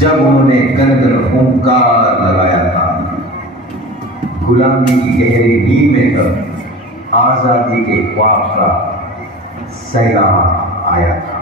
जब उन्होंने गनगन हुंकार लगाया था, गुलामी की गहरी नींद में तक आजादी के ख्वाब का सैलाब आया था।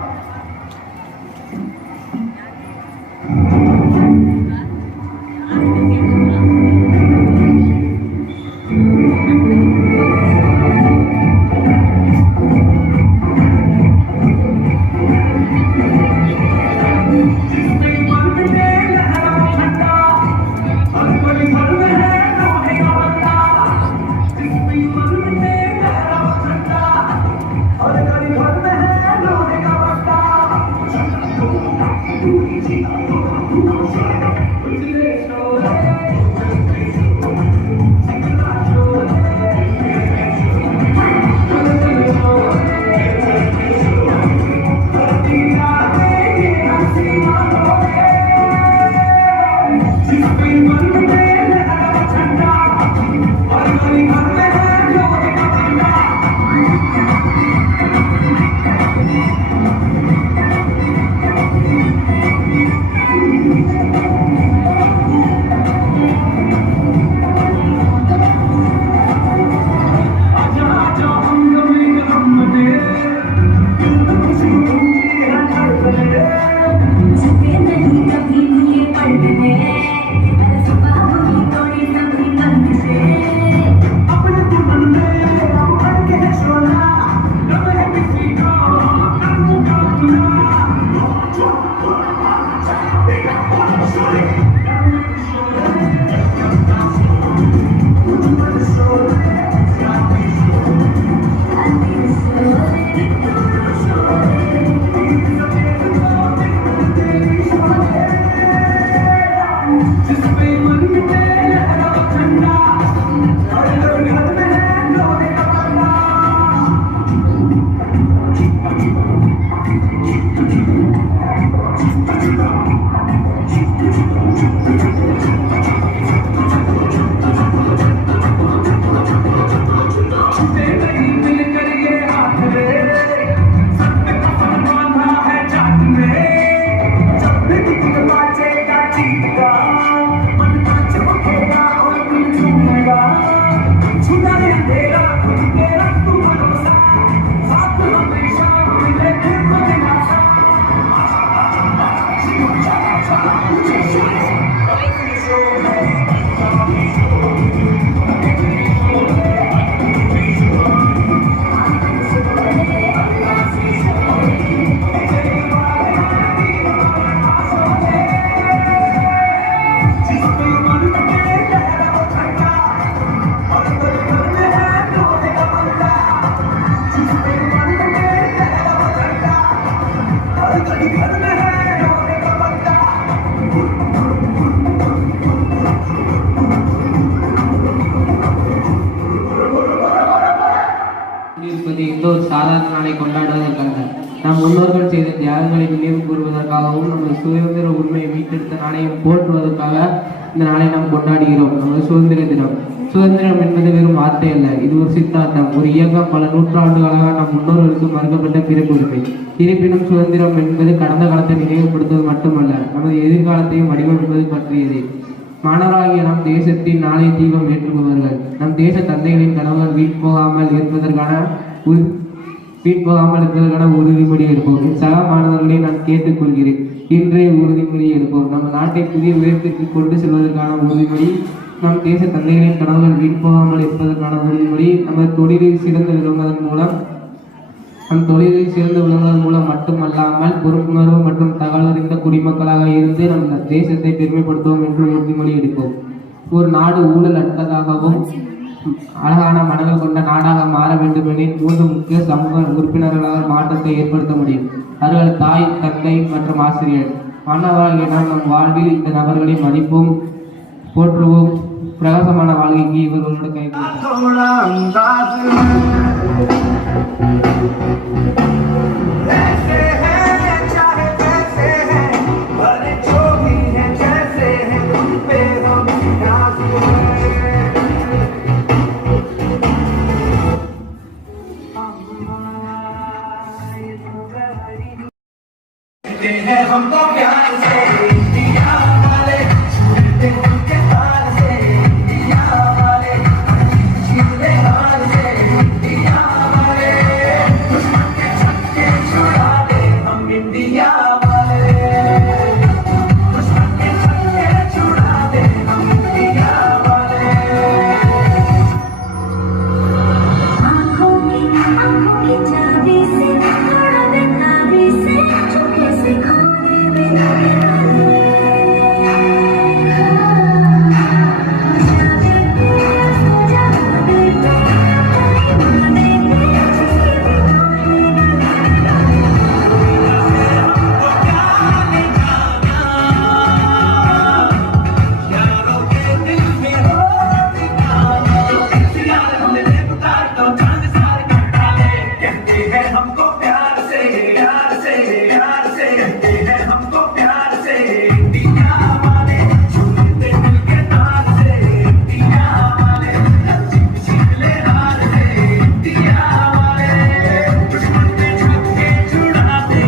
சாதாரண நாளை கொண்டாடுவதற்காக நம் முன்னோர்கள் செய்த தியாகங்களை நினைவு கூறுவதற்காகவும் நமது சுதந்திர உரிமையை மீட்டெடுத்த நாளையும் போற்றுவதற்காக இந்த நாளை நாம் கொண்டாடுகிறோம். நமது சுதந்திர தினம். சுதந்திரம் என்பது வெறும் வார்த்தை அல்ல, இது ஒரு சித்தாந்தம், ஒரு இயக்கம். பல நூற்றாண்டுகளாக நம் முன்னோர்களுக்கு மறுக்கப்பட்ட பிறப்பு உரிமை. இருப்பினும் சுதந்திரம் என்பது கடந்த காலத்தை நினைவுபடுத்துவது மட்டுமல்ல, நமது எதிர்காலத்தையும் வடிவமைப்பது பற்றியது. மாணவராகிய நம் தேசத்தின் நாளைய தீபம் ஏற்றுபவர்கள். நம் தேச தந்தைகளின் கனவுகள் வீட்போகாமல் இருப்பதற்கான உறுதிமொழி எடுப்போம். சக மாணவர்களை நான் கேட்டுக்கொள்கிறேன், இன்றைய உறுதிமொழி எடுப்போம். நம்ம நாட்டை புதிய உயரத்திற்கு கொண்டு செல்வதற்கான உறுதிமொழி, நம் தேச தந்தைகளின் கனவுகள் வீட்போகாமல் இருப்பதற்கான உறுதிமொழி, நமது தொழிலில் சிறந்து விளங்குவதன் மூலம் மட்டுமல்லாமல் பொறுப்புணர்வு மற்றும் தகவல் அறிந்த குடிமக்களாக இருந்து நம் தேசத்தை பெருமைப்படுத்துவோம் என்று உறுதிமொழி எடுப்போம். ஒரு நாடு ஊழல் அற்றதாகவும் அழகான மனங்கள் கொண்ட நாடாக மாற வேண்டுமெனில் 3 முக்கிய சமூக உறுப்பினர்களால் மாற்றத்தை ஏற்படுத்த முடியும். அவர்கள் தாய், தந்தை மற்றும் ஆசிரியர். மாணவர்களாகிய நாம் நம் வாழ்வில் இந்த நபர்களை மதிப்போம், போற்றுவோம். பிரகாசமான வாழ்க்கைக்கு இவர்களோட கை कहते हैं हमको प्यार से इंडिया वाले, कहते हैं उनके हाल से इंडिया वाले, जीते हाल से इंडिया वाले, दुश्मन के छक्के छुड़ा दे हम इंडिया वाले, दुश्मन के छक्के छुड़ा दे हम इंडिया वाले। आँखों की चाबी से थोड़ा बेताबी से चुपके से खोले बिना यारों के दिल में हो ठिकाना, यार हमने उतार दो चांद सार कर डाले, कहते हैं हमको प्यार से यार से यार से, कहते हैं हमको प्यार से इंडिया वाले, छूते दिल के तार से इंडिया वाले, छिपले हार से इंडिया वाले, दुश्मन के छक्के छुड़ा दे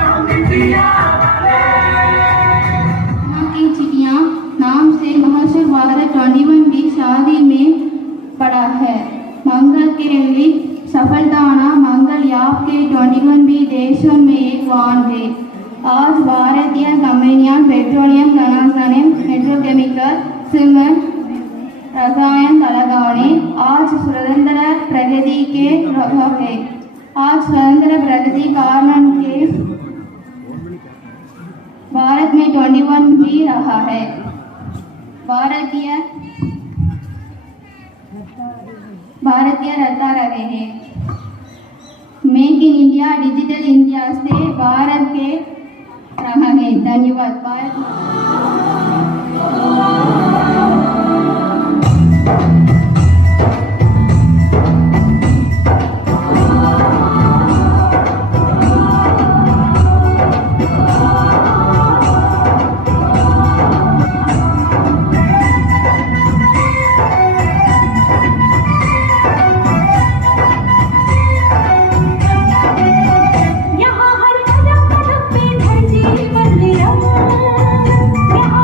हम इंडिया वाले। माँ की चिड़िया नाम से मशहूर भारत 21B शादी में पड़ा है। मंगल के लिए सफलताना मंगल याप के 21B देशों में एक वाहन है। आज भारतीय कंपनियां पेट्रोलियम खनन, पेट्रोकेमिकल, सीमेंट, रसायन लगाने आज स्वतंत्र प्रगति के है। आज स्वतंत्र प्रगति कारण के भारत में 21B रहा है। भारतीय रत्ता रहे हैं। Make in India digital India से भारत के रहा है। धन्यवाद। भारत यहाँ हर कदम कदम पे धरती पर निरंतर, यहाँ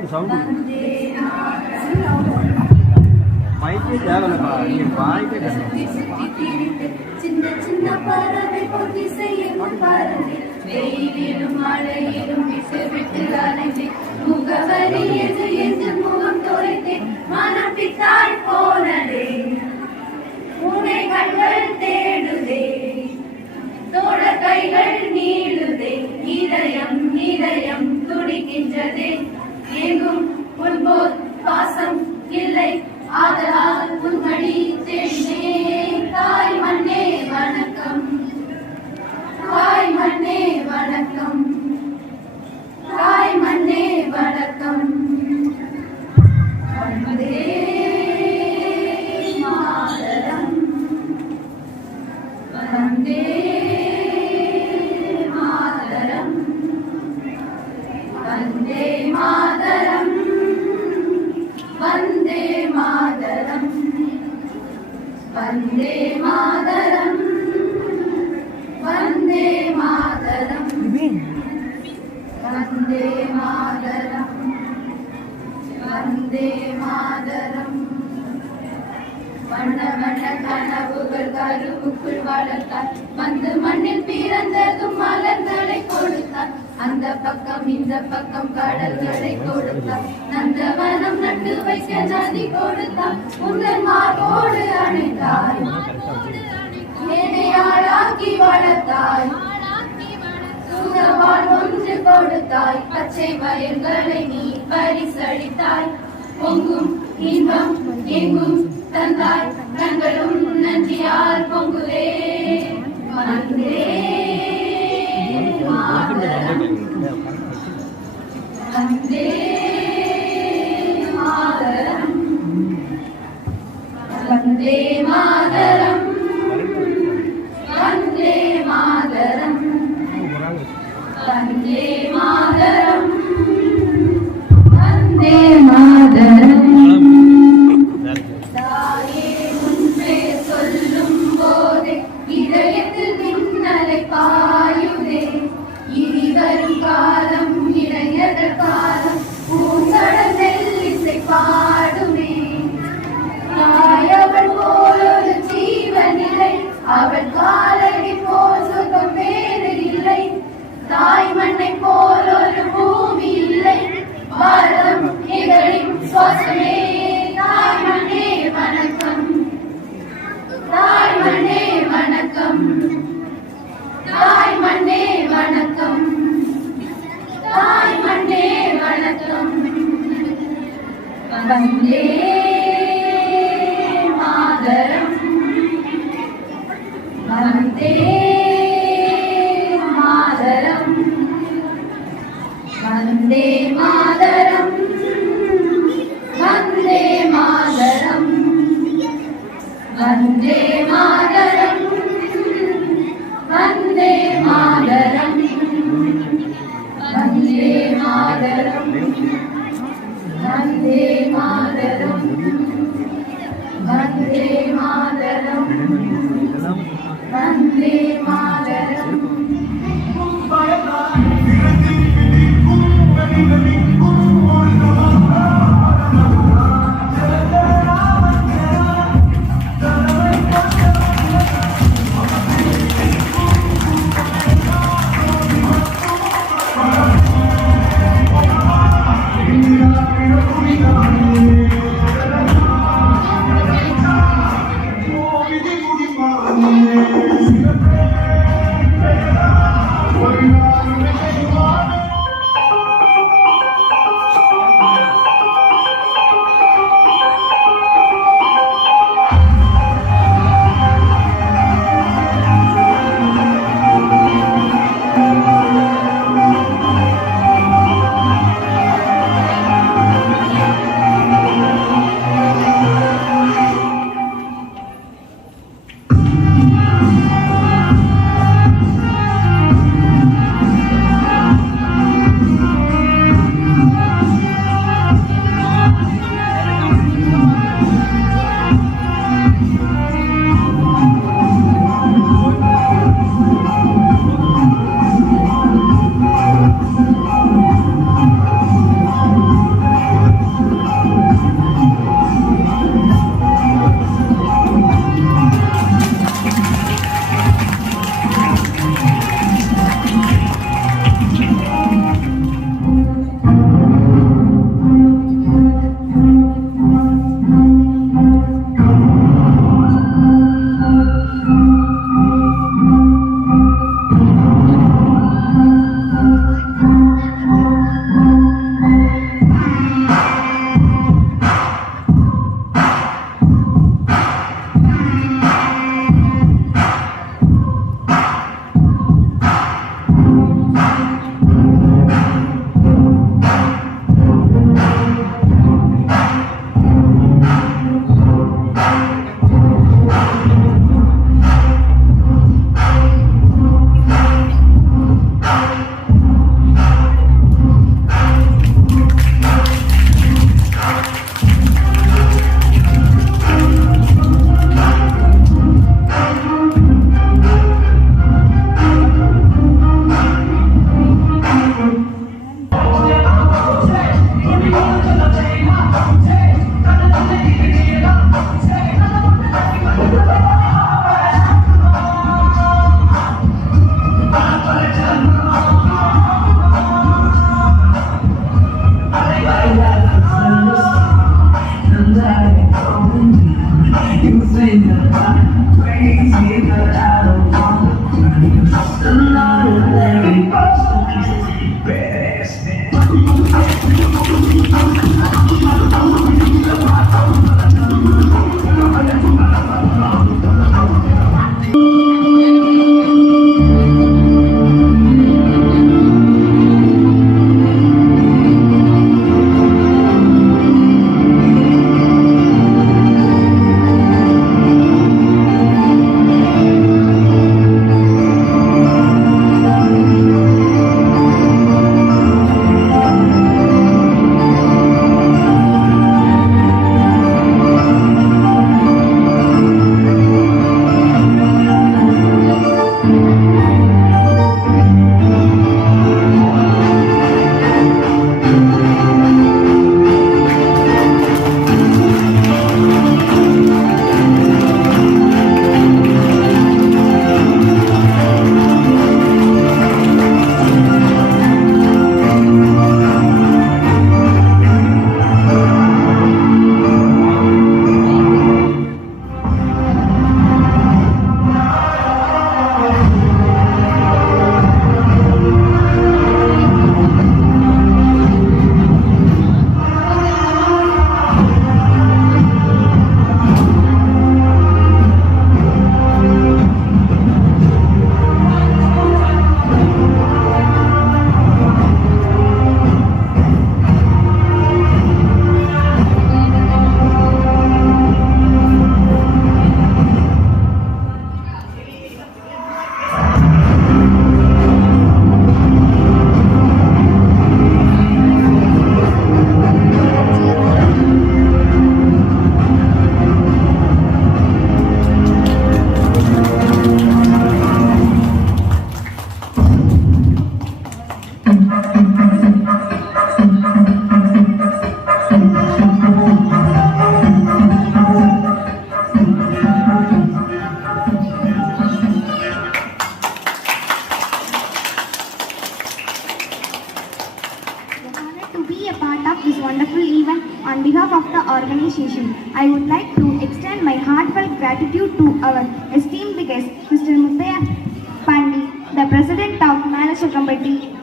சவுண்டு மைக்கே தேவையில்லப்பா நீங்கள் வாய்க்கே சின்ன சின்ன பறவை பொதி செய்யும் பறவை வெயிலிலும் மழையிலும் விட்டு விட்டு அலைந்து முகவரி எது முகம் தொலைத்து மனம் பித்தாய் போனதே உன்னை கண்கள் தேடுதே தோட கைகள் நீளுதே இதயம் இதயம் துடிக்கின்றதே எங்கும் உன்போர் பாசம் இல்லை ஆதலால் உன்மடி தேடினேன் தாய் மண்ணே வணக்கம் தாய் மண்ணே வணக்கம் தாய் மண்ணே வணக்கம் வந்தே மாதரம் வந்தே மாதரம் வந்தே மாதரம் வந்தே மாதரம் வந்தே மாதரம் வந்தே மாதரம் வந்தே மாதரம் வந்தே மாதரம் வண்ண வண்ண கனவுகள் கருவுக்குள் வளர்த்தார் வந்து மண்ணில் பிறந்ததும் மலர்களை கொடுத்தார் அந்த பக்கம் இந்த பக்கம் கடல்களை கொடுத்தார் நந்தவனம் நட்டு வைக்க நதி கொடுத்தார் உங்கள் மார்போடு அணைத்தாய் ஏனையாளாக்கி வளர்த்தாய் சுகவாள் ஒன்று கொடுத்தாய் பச்சை வயல்களை நீ பரிசளித்தாய் பொங்கும் இன்பம் எங்கும் தந்தாய் கண்களும் वन्दे मातरम् वन्दे मातरम् वन्दे मातरम् वन्दे मातरम् वन्दे मातरम् தாயே உன்னை சொல்லும் போதே இதயத்தில் மின்னலை பாயுதே இனி வரும் காலம் இளைஞர் காலம் பூங்கடல் மெல்லிசை பாடுமே தாய் அவள் போல் ஒரு ஜீவனில்லை அவள் காலடி போல் சுகம் வேறு இல்லை தாய் மண்ணை போல் ஒரு பூமி இல்லை பாரதம் எங்களின் சுவாசமே தாய் மண்ணே வணக்கம் தாய் மண்ணே வணக்கம் தாய் மண்ணே வணக்கம் தாய் மண்ணே வணக்கம் Vande Mataram Vande Mataram Vande Mataram Vande Mataram Vande Mataram Vande Mataram Vande Mataram Vande Mataram Vande Mataram Vande Mataram gratitude to our esteemed guest, Mr. Muthaya Pandi, the President of Manager Committee,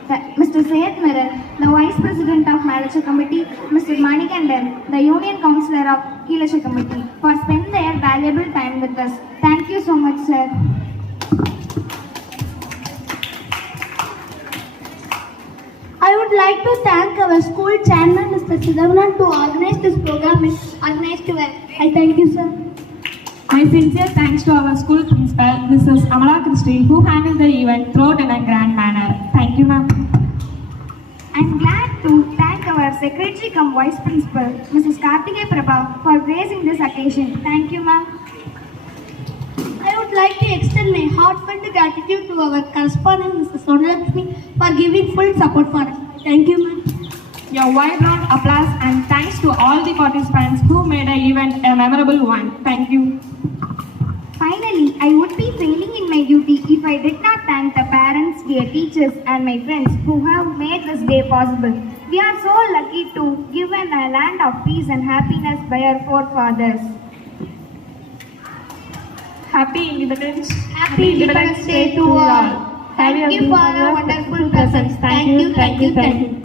Mr. Sayed Miran, the Vice President of Manager Committee, Mr. Manikandan, the Union Councillor of Kilasha Committee, for spending their valuable time with us. Thank you so much, sir. I would like to thank our school chairman, Mr. Siddhavanan, to organize this program and organize well. I thank you, sir. My sincere thanks to our school principal, Mrs. Amala Christie, who handled the event throughout in a grand manner. Thank you, ma'am. I'm glad to thank our Secretary cum Vice Principal, Mrs. Karthike Prabha, for gracing this occasion. Thank you, ma'am. I would like to extend my heartfelt gratitude to our correspondent, Mrs. Sonalakshmi, for giving full support for us. Thank you, ma'am. Your wide round applause and thanks to all the participants who made the event a memorable one. Thank you. Finally, I would be failing in my duty if I did not thank the parents, dear teachers, and my friends who have made this day possible. We are so lucky to live in a land of peace and happiness by our forefathers. Happy Independence. Happy Independence Day to all. Thank you for your wonderful presence. Thank you, thank you, thank you.